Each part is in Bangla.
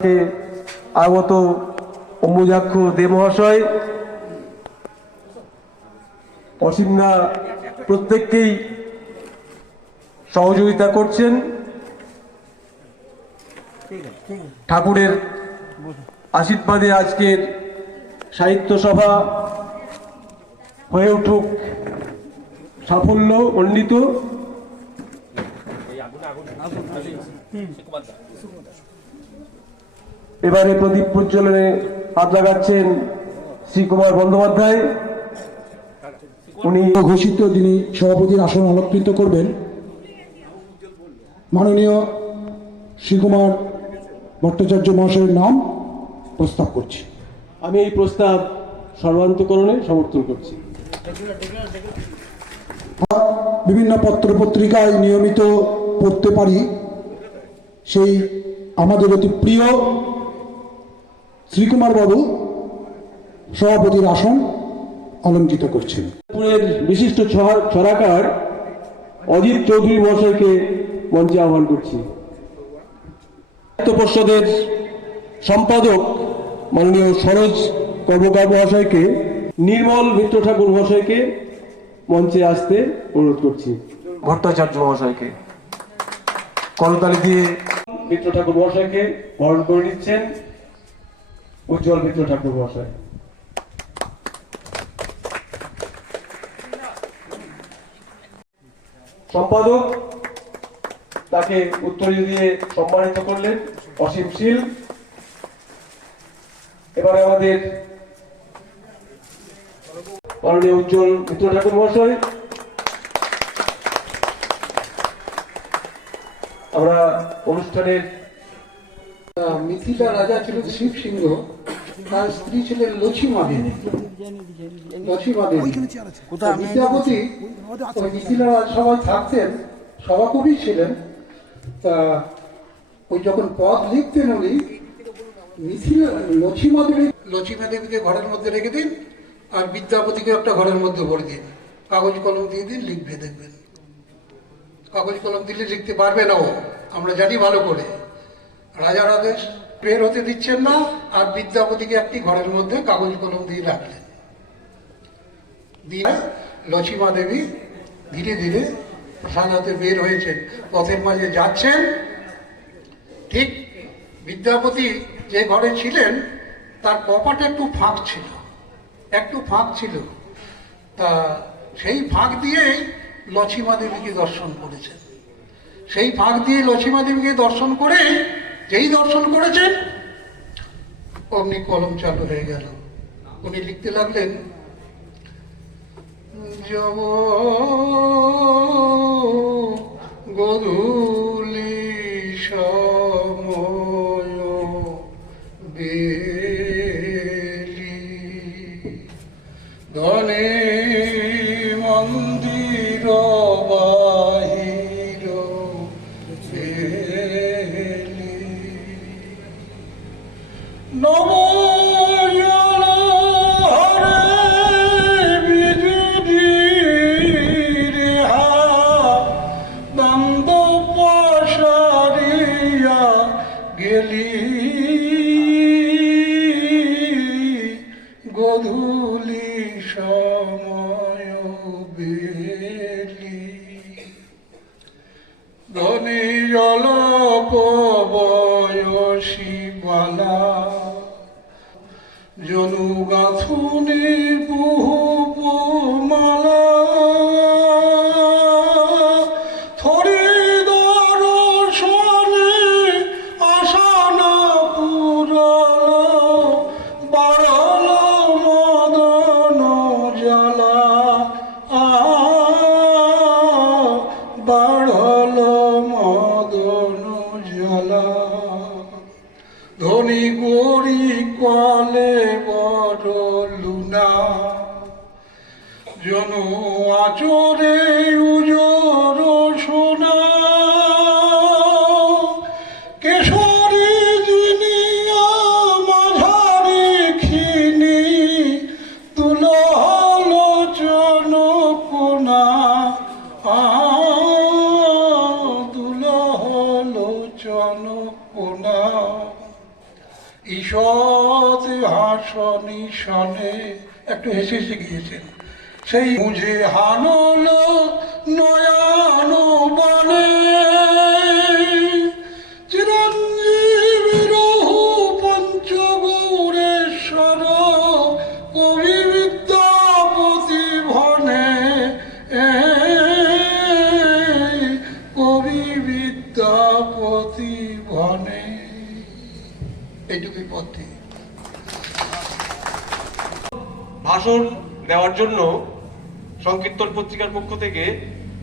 আগত অম্বুজাক্ষ দে মহাশয় অসীমনা প্রত্যেককেই সহযোগিতা করছেন। ঠাকুরের আশীর্বাদে আজকের সাহিত্য সভা হয়ে উঠুক সাফল্য মণ্ডিত এবারে প্রদীপ প্রজ্বলনে হাত লাগাচ্ছেন শ্রী কুমার বন্দ্যোপাধ্যায়। উনি ঘোষিত যিনি সভাপতির আসন অলঙ্কৃত করবেন মাননীয় শ্রীকুমার ভট্টাচার্য মহাশয়ের নাম প্রস্তাব করছি। আমি এই প্রস্তাব সর্বান্তকরণে সমর্থন করছি। বিভিন্ন পত্র পত্রিকায় নিয়মিত পড়তে পারি সেই আমাদের অতি প্রিয় শ্রীকুমার বাবু সভাপতির আসন অলঙ্কিত করছেন। পুরের বিশিষ্ট ছড়া- ছড়াকার অজিত চৌধুরী মহাশয়কে মঞ্চে আহ্বান করছি। সাহিত্য পর্ষদের সম্পাদক মাননীয় সরোজ কর্মকার মহাশয়কে নির্মল মিত্র ঠাকুর মহাশয়কে মঞ্চে আসতে অনুরোধ করছি। ভট্টাচার্য মহাশয়কে। করতালি দিয়ে মিত্র ঠাকুর মহাশয়কে বরণ করে নিচ্ছেন। উজ্জ্বল মিত্র ঠাকুর মহাশয় সম্পাদক তাকে উত্তরীয় দিয়ে সম্মানিত করলেন অসীম শীল। এবারে আমাদের মাননীয় উজ্জ্বল মিত্র ঠাকুর মহাশয় আমরা অনুষ্ঠানের মিথিলা রাজা ছিলেন শিব সিংহ তার স্ত্রী ছিলেন লক্ষ্মীমা দেবী লক্ষ্মীমা দেবী বিদ্যাপতি ওই মিথিলা সবাই থাকতেন সভাকবি ছিলেন। তা ওই যখন পদ লিখতেন উনি মিথিলা লক্ষ্মীমা দেবী লক্ষ্মীমা দেবীকে ঘরের মধ্যে রেখে দিন আর বিদ্যাপতিকে একটা ঘরের মধ্যে ভরে দিন। কাগজ কলম দিয়ে দিন লিখবে দেখবেন। কাগজ কলম দিলে লিখতে পারবে না ও। আমরা জানি ভালো করে। রাজার আদেশ বের হতে দিচ্ছেন না, আর বিদ্যাপতিকে একটি ঘরের মধ্যে কাগজ কলম দিয়ে রাখলেন। দিয়ে লক্ষ্মীমা দেবী ধীরে ধীরে হাতে বের হয়েছেন। পথের মাঝে যাচ্ছেন। ঠিক বিদ্যাপতি যে ঘরে ছিলেন, তার কপাটে একটু ফাঁক ছিল। একটু ফাঁক ছিল। তা সেই ফাঁক দিয়েই লক্ষ্মীমা দেবীকে দর্শন করেছেন। সেই ফাঁক দিয়ে লক্ষ্মীমা দেবীকে দর্শন করে যেই দর্শন করেছেন অমনি কলম চালু হয়ে গেল। উনি লিখতে লাগলেন যব গধূলি সময় noble বাড়ল মদন জ্বালা। ধনী গড়ি কলে বড় লুনা। জন আচরে হাসনি সনে একটু হেসে হেসে গিয়েছেন। সেই বুঝে হানল নয়ানো বনে। ভাষণ দেওয়ার জন্য সংকীর্তন পত্রিকার পক্ষ থেকে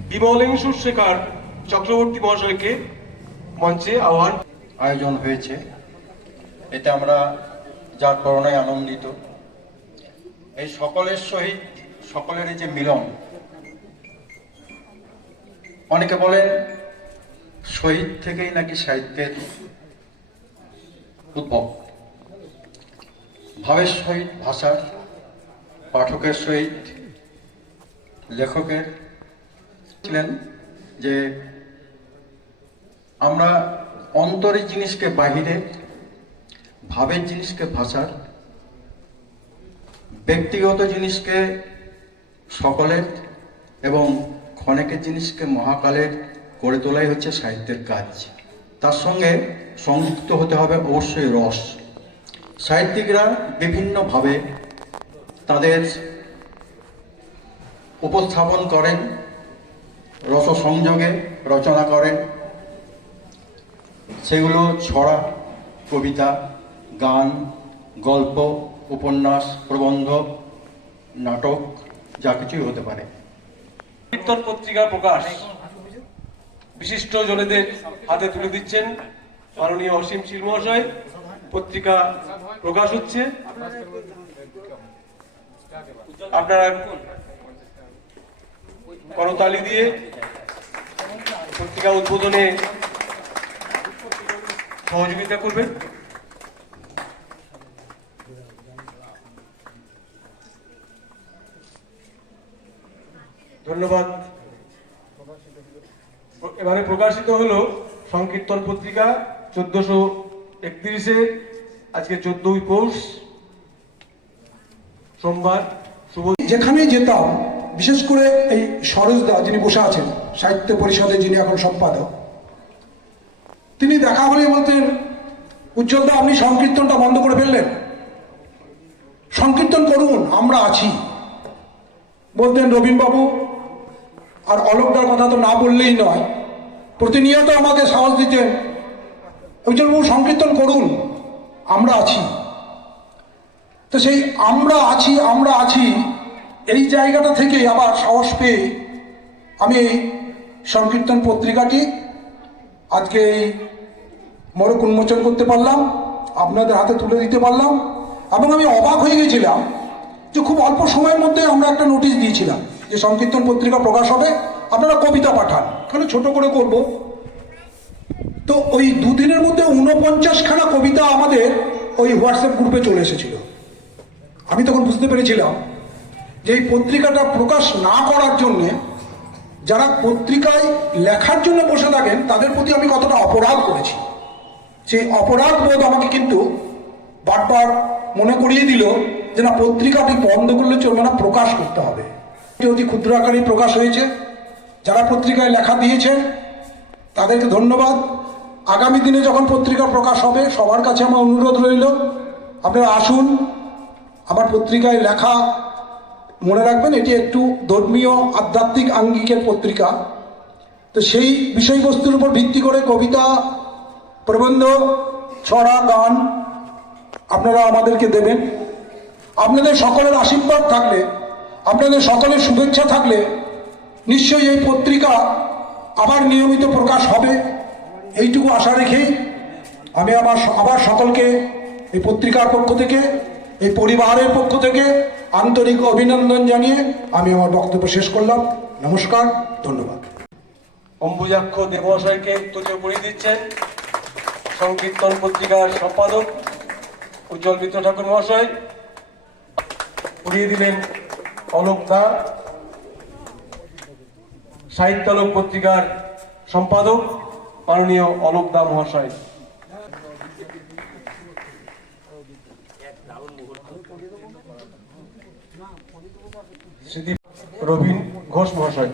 বিমলেন্দু শেখর চক্রবর্তী মহাশয়কে মঞ্চে আহ্বান আয়োজন হয়েছে। এতে আমরা যার করণায় আনন্দিত, এই সকলের সহিত সকলের যে মিলন, অনেকে বলেন শহীদ থেকেই নাকি সাহিত্যের উদ্ভব। ভাবের সহিত ভাষার পাঠকের সহিত লেখকের ছিলেন যে আমরা অন্তরের জিনিসকে বাহিরে, ভাবের জিনিসকে ভাষার, ব্যক্তিগত জিনিসকে সকলের এবং ক্ষণেকের জিনিসকে মহাকালের করে তোলাই হচ্ছে সাহিত্যের কাজ। তার সঙ্গে সংযুক্ত হতে হবে অবশ্যই রস। সাহিত্যিকরা বিভিন্নভাবে তাদের উপস্থাপন করেন রস সংযোগে রচনা করেন। সেগুলো ছড়া, কবিতা, গান, গল্প, উপন্যাস, প্রবন্ধ, নাটক, যা কিছুই হতে পারে। কীর্তন পত্রিকা প্রকাশ। বিশিষ্ট জনেদের হাতে তুলে দিচ্ছেন মাননীয় অসীম শীল মহাশয় পত্রিকা প্রকাশ হচ্ছে। আপনারা করতালি দিয়ে পত্রিকা উদ্বোধনে সহযোগিতা করবেন। ধন্যবাদ। এবারে প্রকাশিত হলো সংকীর্তন পত্রিকা, চোদ্দশো একত্রিশে, আজকে চোদ্দই পৌষ। সোমবার যেখানে যেতাম, বিশেষ করে এই সরোজদা যিনি বসে আছেন, সাহিত্য পরিষদে যিনি এখন সম্পাদক, তিনি দেখা হলে বলতেন, উজ্জ্বলদা, আপনি সংকীর্তনটা বন্ধ করে ফেললেন। সংকীর্তন করুন, আমরা আছি। বলতেন রবীনবাবু আর অলোকদার কথা তো না বললেই নয়। প্রতিনিয়ত আমাকে সাহস দিতেন। উজ্জ্বলবাবু, সংকীর্তন করুন, আমরা আছি। তো সেই আমরা আছি আমরা আছি, এই জায়গাটা থেকে আবার সাহস পেয়ে আমি সংকীর্তন পত্রিকাটি আজকে এই মোড়ক উন্মোচন করতে পারলাম, আপনাদের হাতে তুলে দিতে পারলাম এবং আমি অবাক হয়ে গেছিলাম যে খুব অল্প সময়ের মধ্যে আমরা একটা নোটিশ দিয়েছিলাম যে সংকীর্তন পত্রিকা প্রকাশ হবে, আপনারা কবিতা পাঠান। এখানে ছোট করে করব? তো ওই দুদিনের মধ্যে উনপঞ্চাশখানা কবিতা আমাদের ওই হোয়াটসঅ্যাপ গ্রুপে চলে এসেছিল। আমি তখন বুঝতে পেরেছিলাম যে এই পত্রিকাটা প্রকাশ না করার জন্যে যারা পত্রিকায় লেখার জন্য বসে থাকেন, তাদের প্রতি আমি কতটা অপরাধ করেছি। সেই অপরাধ বোধ আমাকে কিন্তু বারবার মনে করিয়ে দিল যে না, পত্রিকাটি বন্ধ করলে চলবে না, প্রকাশ করতে হবে। অতি ক্ষুদ্র আকারে প্রকাশ হয়েছে। যারা পত্রিকায় লেখা দিয়েছেন, তাদেরকে ধন্যবাদ। আগামী দিনে যখন পত্রিকা প্রকাশ হবে, সবার কাছে আমার অনুরোধ রইল। আপনারা আসুন আমার পত্রিকায় লেখা, মনে রাখবেন, এটি একটু ধর্মীয় আধ্যাত্মিক আঙ্গিকের পত্রিকা। তো সেই বিষয়বস্তুর উপর ভিত্তি করে কবিতা, প্রবন্ধ, ছড়া, গান আপনারা আমাদেরকে দেবেন। আপনাদের সকলের আশীর্বাদ থাকলে, আপনাদের সকলের শুভেচ্ছা থাকলে নিশ্চয়ই এই পত্রিকা আবার নিয়মিত প্রকাশ হবে। এইটুকু আশা রেখেই আমি আমার, আবার সকলকে এই পত্রিকার পক্ষ থেকে এই পরিবারের পক্ষ থেকে আন্তরিক অভিনন্দন জানিয়ে আমি আমার বক্তব্য শেষ করলাম। নমস্কার, ধন্যবাদ। অম্বুজাক্ষ দেবমহাশয়কে উত্তরীয় পড়িয়ে দিচ্ছেন সংকীর্তন পত্রিকার সম্পাদক উজ্জ্বল মিত্র ঠাকুর মহাশয়। পড়িয়ে দিলেন অলোক দা, সাহিত্যালোক পত্রিকার সম্পাদক মাননীয় অলোক দা মহাশয়। রবীন ঘোষ মহাশয়।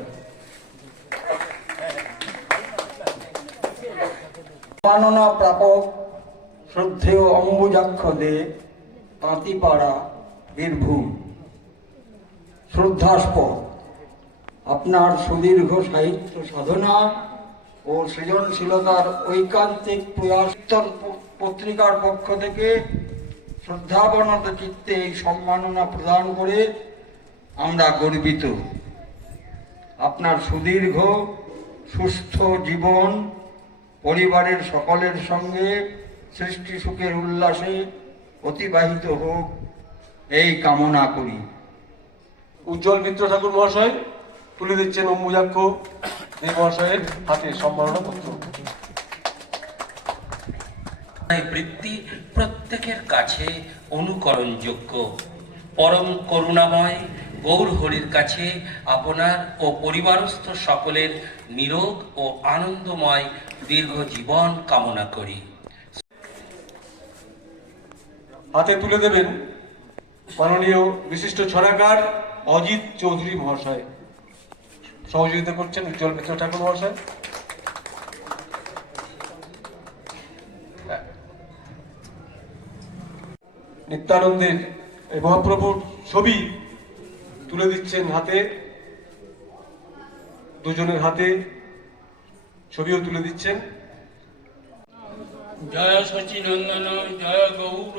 মাননা প্রাপক শ্রদ্ধেয় অম্বুজাক্ষ দে তাঁতিপাড়া বীরভূম। শ্রদ্ধাস্পদ, আপনার সুদীর্ঘ সাহিত্য সাধনা ও সৃজনশীলতার ঐকান্তিক প্রয়াস পত্রিকার পক্ষ থেকে শ্রদ্ধাবনত চিত্তে এই সম্মাননা প্রদান করে আমরা গর্বিত। আপনার সুদীর্ঘ সুস্থ জীবন পরিবারের সকলের সঙ্গে সৃষ্টি সুখের উল্লাসে অতিবাহিত হোক এই কামনা করি। উজ্জ্বল মিত্র ঠাকুর মহাশয় তুলে দিচ্ছেন অম্বুজাক্ষ দেব মহাশয়ের হাতে সম্মাননা পত্র বৃত্তি প্রত্যেকের কাছে অনুকরণযোগ্য। পরম করুণাময় গৌর হরির কাছে আপনার ও পরিবারস্থ সকলের নিরোগ ও আনন্দময় দীর্ঘ জীবন কামনা করি। হাতে তুলে দেবেন মাননীয় বিশিষ্ট ছড়াকার অজিত চৌধুরী মহাশয়। সহযোগিতা করছেন উজ্জ্বল মিত্র ঠাকুর মহাশয়। নিত্যানন্দের এই মহাপ্রভুর ছবি তুলে দিচ্ছেন হাতে, দুজনের হাতে ছবিও তুলে দিচ্ছেন। জয় শচীনন্দন জয় গৌর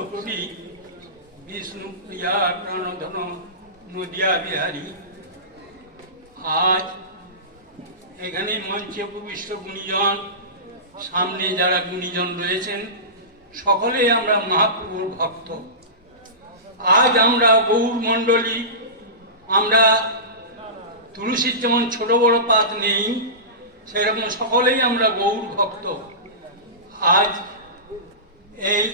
বিষ্ণু প্রিয়া প্রাণধন নদিয়া বিহারী। আজ এখানে মঞ্চে উপবিষ্ট গুণীজন, সামনে যারা গুণীজন রয়েছেন সকলেই আমরা মহাপ্রভুর ভক্ত। আজ আমরা গৌর মণ্ডলী আমরা তুলসীর যেমন ছোট বড় পাত নেই, সেরকম সকলেই আমরা গৌর ভক্ত। আজ এই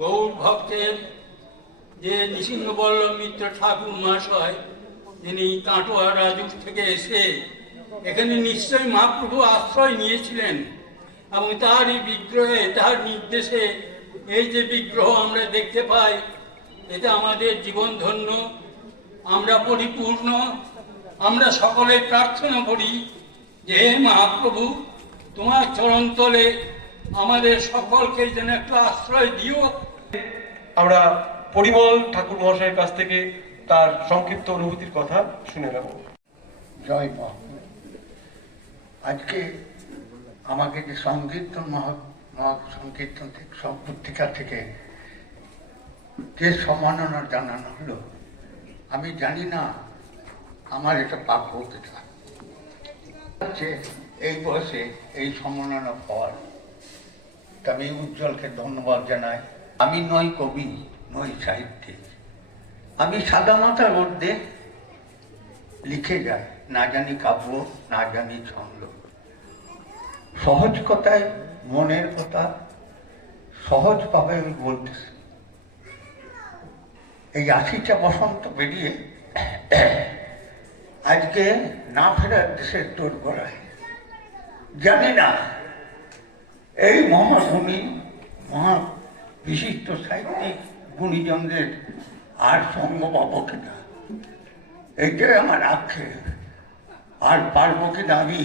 গৌর ভক্তের যে নৃসিংহবল্লভ মিত্র ঠাকুর মহাশয়, যিনি কাটোয়া রাজুক থেকে এসে এখানে নিশ্চয়ই মহাপ্রভু আশ্রয় নিয়েছিলেন এবং তার এই বিগ্রহে, তার নির্দেশে এই যে বিগ্রহ আমরা দেখতে পাই এতে আমাদের জীবন ধন্য। আমরা পরিপূর্ণ। আমরা সকলে প্রার্থনা করি যে হে মহাপ্রভু তোমার চরণতলে আমাদের সকলকে যেন একটু আশ্রয় দিও। আমরা পরিমল ঠাকুর মহাশয়ের কাছ থেকে তার সংক্ষিপ্ত অনুভূতির কথা শুনে নেব। জয় মা আজকে আমাকে যে সংকীর্তন মহা মহা সংকীর্তন সব পত্রিকা থেকে যে সম্মাননা জানানো হলো, আমি জানি না আমার এটা প্রাপ্য কিনা হচ্ছে এই বয়সে এই সম্মাননা পাওয়ার, তা আমি উজ্জ্বলকে ধন্যবাদ জানাই। আমি নই কবি, নই সাহিত্যিক। আমি সাদা মাথার মধ্যে লিখে যায় না জানি কাব্য, না জানি ছন্দ। সহজ কথায় মনের কথা সহজভাবে আমি বলতেছি। এই আশিটা বসন্ত বেরিয়ে আজকে না ফেরার দেশের তোর গড়ায় জানি না, এই মহাগুণী মহা বিশিষ্ট সাহিত্যিক গুণীজনদের আর সঙ্গ পাবো কিনা? এইটাই আমার আক্ষেপ। আর পারব কিনা আমি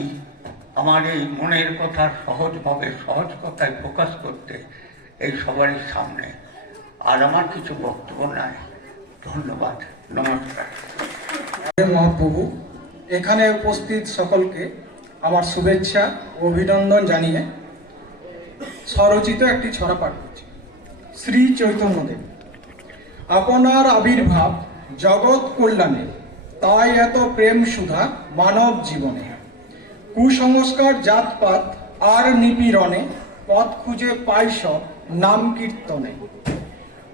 আমার এই মনের কথা সহজভাবে, সহজ কথায় প্রকাশ করতে এই সবারই সামনে। আর আমার কিছু বক্তব্য নাই। ধন্যবাদ। নমস্কার। মহাপ্রভু, এখানে উপস্থিত সকলকে আমার শুভেচ্ছা ও অভিনন্দন জানিয়ে স্বরচিত একটি ছড়া পাঠ করছি। শ্রী চৈতন্যদেব, আপনার আবির্ভাব জগৎ কল্যাণে তাই এত প্রেম সুধা মানব জীবনে। কুসংস্কার, জাতপাত আর নিপীড়নে পথ খুঁজে পাই সব নাম কীর্তনে।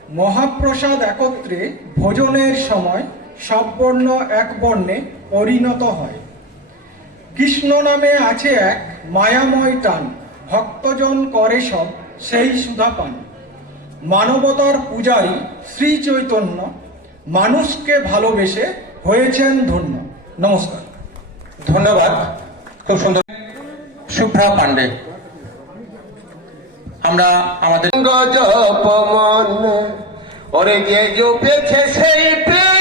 মহাপ্রসাদ একত্রে ভোজনের সময় সব বর্ণ এক বর্ণে পরিণত হয়। কৃষ্ণ নামে আছে এক মায়াময় টান, ভক্তজন করে সব সেই সুধা পান। মানবতার পূজারী শ্রী চৈতন্য মানুষকে ভালোবেসে হয়েছেন ধন্য। নমস্কার। ধন্যবাদ। খুব সুন্দর। শুভ্রা পান্ডে আমরা আমাদের যে সেই পেয়েছে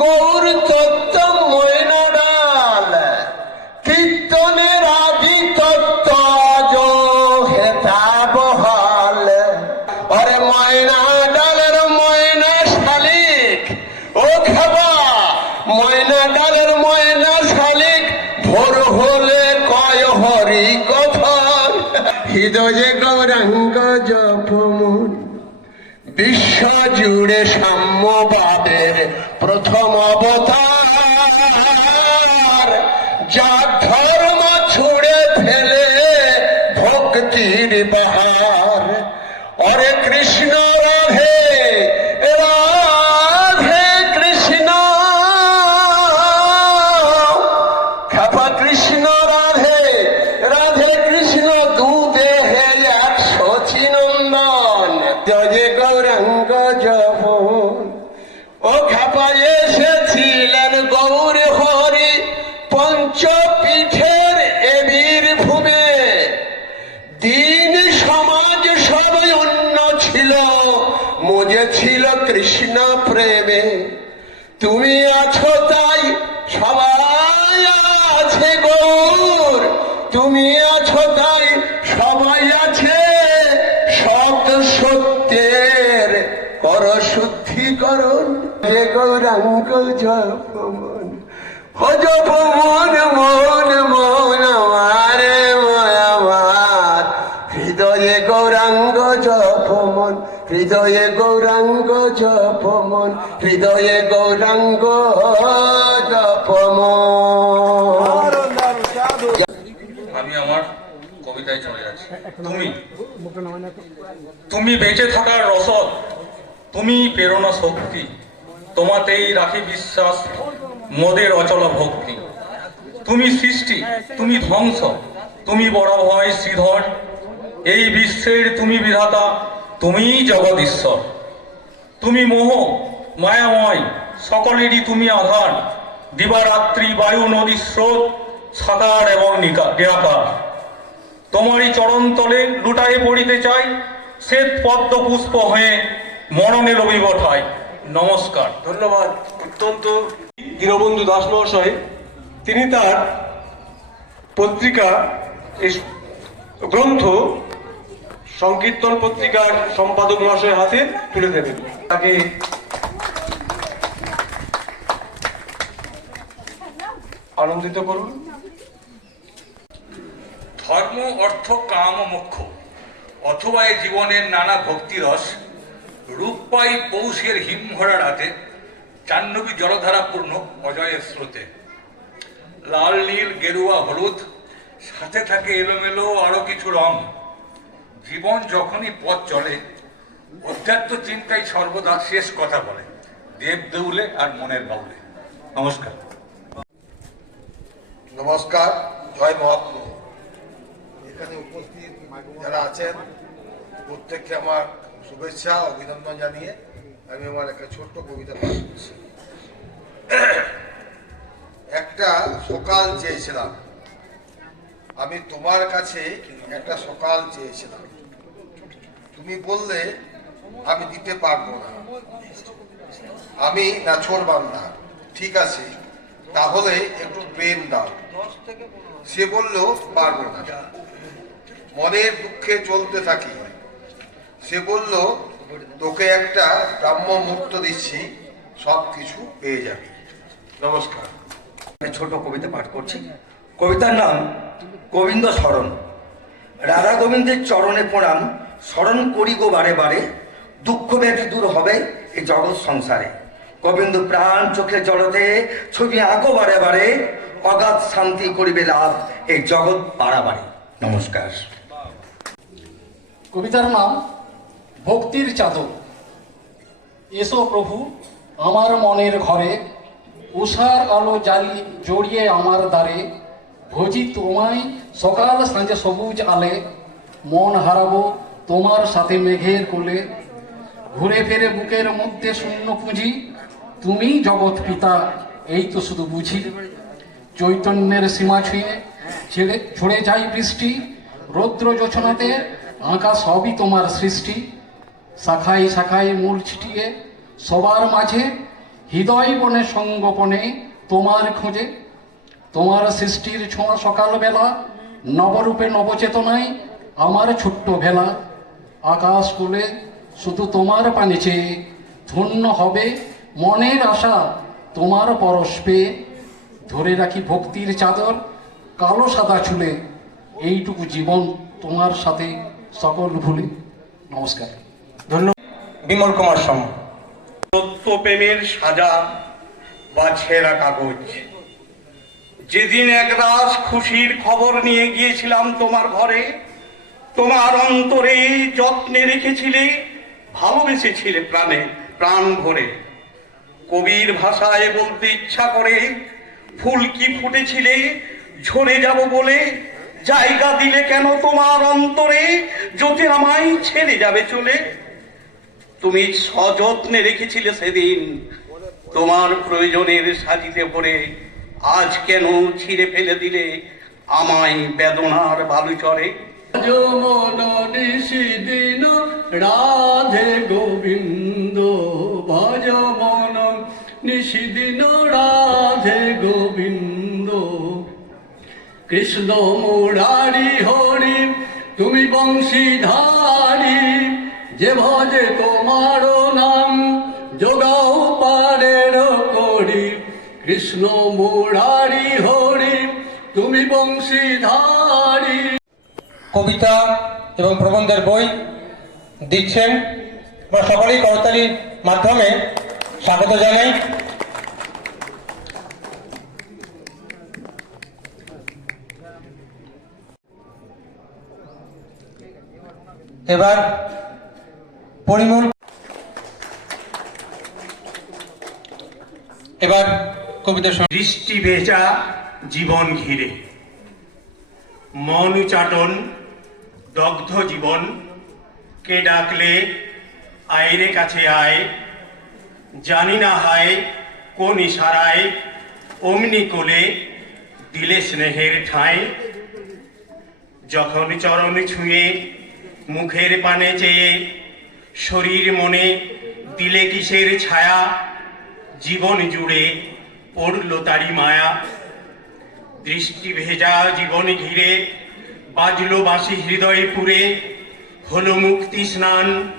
গৌর তত্ত্ব ময়নাডাল কীর্তনের আদি তত্ত্ব হেতা বহাল অরে ময়না ডালের ময়না শালিক, ও খাবা। ময়না ডালের ময়না শালিক, ভোর হলে কয় হরি কথন হৃদয়ে গৌরাঙ্গ জপমন বিশ্ব জুড়ে সাম্যবাদের প্রথম অবতার। যা ধর্ম ছুড়ে ফেলে ভক্তির বাহার। অরে কৃষ্ণ গৌরাঙ্গ জপমন ও জপমন মন মন আমারে আমার। হৃদয়ে গৌরাঙ্গ জপমন হৃদয়ে গৌরাঙ্গ জপমন হৃদয়ে গৌরাঙ্গ জপমন। আমি আমার কবিতায় চলে যাচ্ছি। তুমি? তুমি বেঁচে থাকার রসদ তুমি প্রেরণা শক্তি। তোমাতেই রাখি বিশ্বাস, মোদের অচল ভক্তি। তুমি সৃষ্টি, তুমি ধ্বংস, তুমি বড় ভয় শ্রীধর। এই বিশ্বের তুমি বিধাতা তুমি জগদীশ্বর। তুমি মোহ, মায়াময়, সকলেরই তুমি আধার। দিবারাত্রি বায়ু, নদী স্রোত সাকার এবং নিরাকার। তোমারই চরণতলে লুটায়ে পড়িতে চাই, শ্বেত পদ্ম পুষ্প হয়ে মরণে রবিব ঠাই নমস্কার। ধন্যবাদ অত্যন্ত দীনবন্ধু দাস মহাশয় তিনি তার পত্রিকা গ্রন্থ সংকীর্তন পত্রিকার সম্পাদক মহাশয়ের হাতে তুলে দেবেন। তাকে আনন্দিত করুন। ধর্ম অর্থ কাম মোক্ষ অথবা এ জীবনের নানা ভক্তিরস রূপ পাই পৌষের হিমভরা রাতে জাহ্নবী জলধারাপূর্ণ অজয়ের স্রোতে। লাল, নীল, গেরুয়া, হলুদ, সাথে থাকে এলোমেলো আরও কিছু রং। জীবন যখনই পথ চলে, অধ্যাত্ম চিন্তাই সর্বদা শেষ কথা বলে, দেব দেউলে আর মনের বাউলে। নমস্কার। নমস্কার, জয় মহাপ্রভু। এখানে উপস্থিত যারা আছেন, প্রত্যেককে আমার শুভেচ্ছা, অভিনন্দন জানিয়ে আমি আমার একটা ছোট্ট কবিতা পাঠ করছি। একটা সকাল চেয়েছিলাম। আমি তোমার কাছে একটা সকাল চেয়েছিলাম। তুমি বললে, আমি দিতে পারব না। আমি নাছোড় বান্দা। ঠিক আছে, তাহলে একটু প্রেম দাও। সে বলল, পারব না। মনের দুঃখে চলতে থাকি। সে বলল, তোকে একটা ব্রাহ্ম মুহূর্ত দিচ্ছি, সব কিছু পেয়ে যাবি। নমস্কার। ছোট কবিতা পাঠ করছি। কবিতার নাম, গোবিন্দ স্মরণ রাধা গোবিন্দের চরণে প্রণাম। স্মরণ করি গো বারে বারে, দুঃখ ব্যাধি দূর হবে এই জগৎ সংসারে। গোবিন্দ প্রাণ চোখে জড়তে ছবি আঁকো বারে বারে। অগাধ শান্তি করিবে লাভ এই জগৎ বাড়াবাড়ি নমস্কার। কবিতার নাম ভক্তির চাদর। এসো প্রভু, আমার মনের ঘরে উষার আলো জালি জড়িয়ে আমার দ্বারে। ভোজি তোমায় সকাল সাঁঝে সবুজ আলে, মন হারাবো তোমার সাথে মেঘের কোলে। ঘুরে ফেরে বুকের মধ্যে শূন্য পুঁজি, তুমি জগৎ পিতা, এই তো শুধু বুঝি। চৈতন্যের সীমা ছুঁয়ে ছেড়ে ছড়ে যায় বৃষ্টি, রৌদ্র যোছনাতে আঁকা সবই তোমার সৃষ্টি। শাখায় শাখায় মূল ছিটিয়ে সবার মাঝে হৃদয় বনে সঙ্গপনে তোমার খোঁজে। তোমার সৃষ্টির ছোঁয়া সকালবেলা, নবরূপে নবচেতনায় আমার ছোট্ট ভেলা। আকাশ কোলে শুধু তোমার পানে চেয়ে ধন্য হবে মনের আশা তোমার পরশ পেয়ে। ধরে রাখি ভক্তির চাদর কালো সাদা চুলে, এইটুকু জীবন তোমার সাথে সকল ভুলে। নমস্কার। বিমল কুমার সম। সত্য প্রেমের সাজা বা ছেঁড়া কাগজ। যেদিন একরাশ খুশির খবর নিয়ে গিয়েছিলাম তোমার ঘরে, তোমার অন্তরে যত্নে রেখেছিলে, ভালোবেসেছিলে প্রাণে, প্রাণ ভরে। কবির ভাষায় বলতে ইচ্ছা করে, ফুল কি ফুটেছিলে, ঝরে যাব বলে, জায়গা দিলে কেন তোমার অন্তরে আমায় ছেড়ে যাবে চলে? তুমি সযত্নে রেখেছিলে সেদিন। তোমার প্রয়োজনের সাজিতে পড়ে আজ কেন ছিঁড়ে ফেলে দিলে আমায় বেদনার বালু চড়ে দিন, রাধে গোবিন্দ, ভজ মন নিশিদিন রাধে গোবিন্দ। কৃষ্ণ মুরারি হরি, তুমি বংশীধারী যে ভজে তোমার নাম যোগাও পারের করি। কৃষ্ণ মুরারি হরি, তুমি বংশীধারী। কবিতা এবং প্রবন্ধের বই দিচ্ছেন। আমরা সকলেই করতালির মাধ্যমে স্বাগত জানাই। এবার পরিমল। এবার কবিতা। বৃষ্টি ভেজা জীবন ঘিরে। মন চাটন দগ্ধ জীবন। কে ডাকলে আয়রে কাছে আয়? জানি না হায়, কোন ইশারায়? অমনি কোলে দিলে স্নেহের ঠাঁই। যখন চরণ ছুঁয়ে মুখের পানে চেয়ে শরীর মনে, দিলে কিসের ছায়া? জীবন জুড়ে পড়ল তারি মায়া। দৃষ্টি ভেজা জীবন ঘিরে বাজলো বাসি হৃদয় পুরে। হলো মুক্তি স্নান,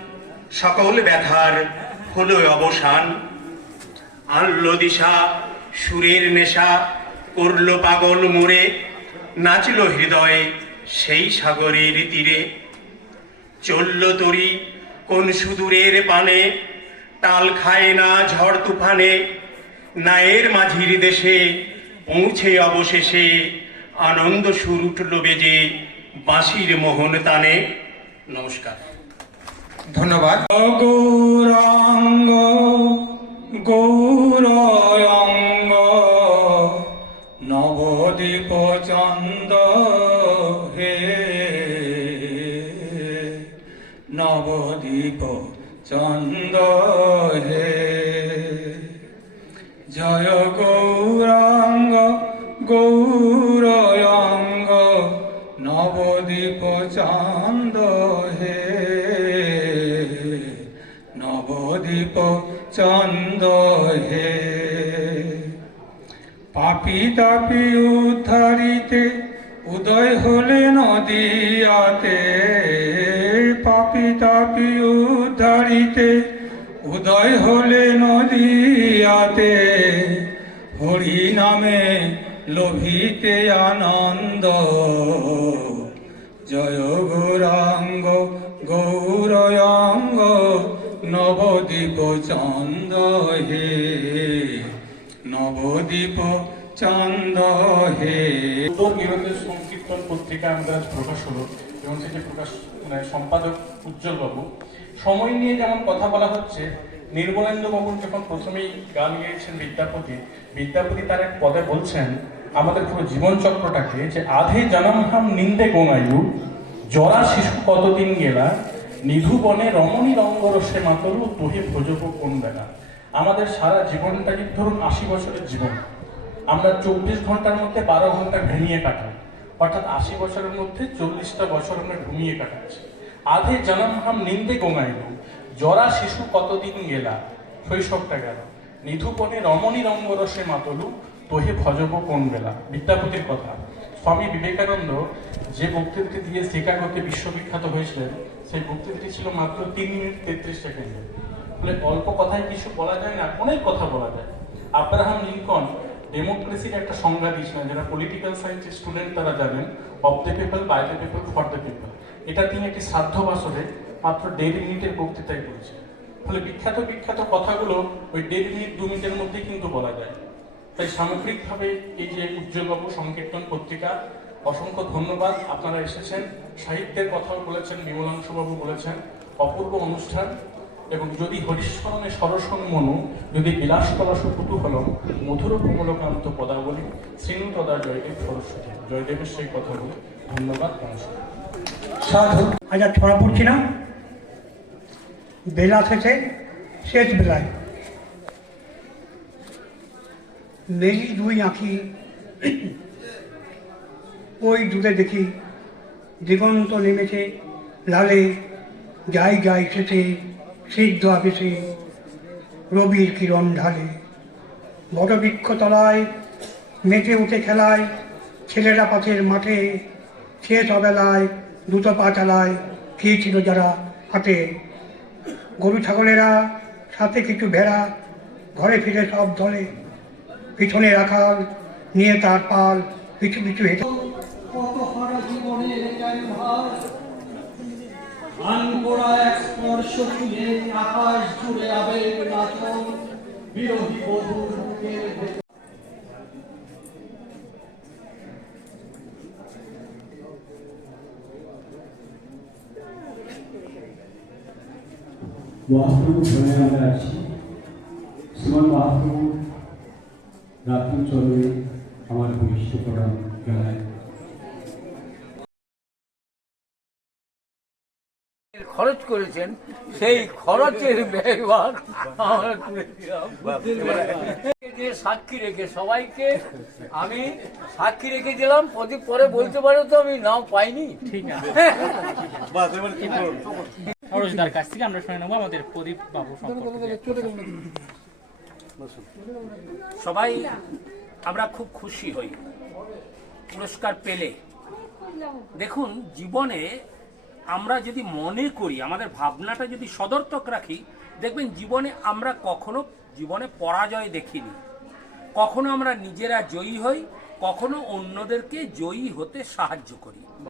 সকল ব্যথার হলো অবসান। আনলো দিশা, সুরের নেশা, করল পাগল মোরে নাচল হৃদয়ে সেই সাগরের তীরে। চলল তরি কোন সুদূরের পানে তাল খায় না ঝড় তুফানে নায়ের মাঝির দেশে পৌঁছে অবশেষে আনন্দ সুর উঠল বেজে বাঁশির মোহন তানে। নমস্কার। ধন্যবাদ। গৌরাঙ্গ গৌরঙ্গ নবদ্বীপ চন্দ নবদ্বীপ চন্দ হে। জয় গৌরাঙ্গ গৌরঙ্গ নবদ্বীপ চন্দ হে। নবদ্বীপ চন্দ হে। পাপি তাপি উদ্ধারিতে, উদয় হলে নদিয়াতে পাপি তাপি উদ্ধারিতে, উদয় হলে নদিয়াতে, হরি নামে লোভিতে আনন্দ। জয় গৌরাঙ্গ গৌরঙ্গ নবদ্বীপ চন্দ হে, নবদ্বীপ চন্দ হে। সংকীর্তন পত্রিকা আমরা প্রকাশ হলো এবং সেটি প্রকাশ মানে সম্পাদক উজ্জ্বল বাবু সময় নিয়ে যেমন কথা বলা হচ্ছে নির্মলেন্দু বাবু যখন প্রথমেই গান গেয়েছেন বিদ্যাপতি বিদ্যাপতি তার এক পদে বলছেন, আমাদের পুরো জীবনচক্রটাকে যে আধে জনমহাম নিন্দে গোঙায়ু জরা শিশু কতদিন গেলা, নিধু বনে রমণী রঙ্গরসে মাতলু তোহে ভোজব কোন বেলা? আমাদের সারা জীবনটাকে ধরুন আশি বছরের জীবন? আমরা চব্বিশ ঘণ্টার মধ্যে বারো ঘণ্টা ভেঙিয়ে কাটাই। অর্থাৎ আশি বছরের মধ্যে চল্লিশটা বছর আমরা ঘুমিয়ে কাটাচ্ছি। আধে জনমহাম নিন্দে গোঙাইলু। জরা শিশু কতদিন গেলা শৈশবটা গেল। নিধুপনে রমণী রঙ্গরসে মাতলু তোহে ভজব কোন বেলা? বিদ্যাপতির কথা। স্বামী বিবেকানন্দ যে বক্তৃতাটি দিয়ে শিকাগোতে বিশ্ববিখ্যাত হয়েছিলেন, সেই বক্তৃতাটি ছিল মাত্র তিন মিনিট তেত্রিশ সেকেন্ডে ফলে অল্প কথায় কিছু বলা যায় না, অনেক কথা বলা যায়। আব্রাহাম লিঙ্কন ডেমোক্রেসির একটা সংজ্ঞা দিয়েছিলেন যারা পলিটিক্যাল সায়েন্সের স্টুডেন্ট তারা জানেন of the people by the people for the people এটা তিনি একটি শ্রাদ্ধ বাসরে মাত্র দেড় মিনিটের বক্তৃতায় করেছিলেন ফলে বিখ্যাত বিখ্যাত কথাগুলো ওই দেড় মিনিট, দু মিনিটের মধ্যে কিন্তু বলা যায়। তাই সামগ্রিকভাবে এই যে উজ্জ্বলবাবু সংকীর্তন পত্রিকা, অসংখ্য ধন্যবাদ। আপনারা এসেছেন, সাহিত্যের কথাও বলেছেন, বিমলাংশুবাবু বলেছেন, অপূর্ব অনুষ্ঠান। এবং যদি হরিস্মরণে সরসন মনু, যদি বিলাস কলস কুতূহলম মধুর কোমলকান্ত পদাবলী শ্রীনু তদা জয়দেব সরস্বতী জয়দেবের সেই কথাগুলো ধন্যবাদ, নমস্কার। সাধু, আজ আর ছড়া পড়ছি না। বেলা শেষে, শেষ বেলায়। মেলি দুই আঁখি, ওই দূরে দেখি দিগন্ত নেমেছে, লালে, যাই যাই শেষে সিদ্ধ আবেশে রবির কিরণ ঢালে। বড় বৃক্ষতলায় মেতে উঠে খেলায়, ছেলেরা পথের মাঠে, শেষ অবেলায় দুটো পা চালায় খেয়েছিল যারা হাতে। গরু ছাগলেরা, সাথে কিছু ভেড়া, ঘরে ফিরে সব ধরে পিছনে রাখাল নিয়ে তার পাল পিছু পিছু হেঁটে। কত আনকোড়া এক স্পর্শ ছুঁয়ে আকাশ জুড়ে আবেগ নাচন বিরোধী বধুর বুকের আমরা আছি। শ্রীমান মহাপ্রভু আমার ভবিষ্য জানাই। খরচ করেছেন সেই খরচের আমরা দিলাম যে সাক্ষী রেখে সবাইকে আমি সাক্ষী রেখে দিলাম প্রদীপ পরে বলতে পারে তো আমি নাও পাইনি? ঠিক আছে। কাছ থেকে আমরা শুনে নেব আমাদের প্রদীপ বাবু সবাই আমরা খুব খুশি হই। পুরস্কার পেলে। দেখুন জীবনে আমরা যদি মনে করি, আমাদের ভাবনাটা যদি সদর্থক রাখি, দেখবেন জীবনে আমরা কখনো জীবনে পরাজয় দেখিনি। কখনো আমরা নিজেরা জয়ী হই, কখনো অন্যদেরকে জয়ী হতে সাহায্য করি।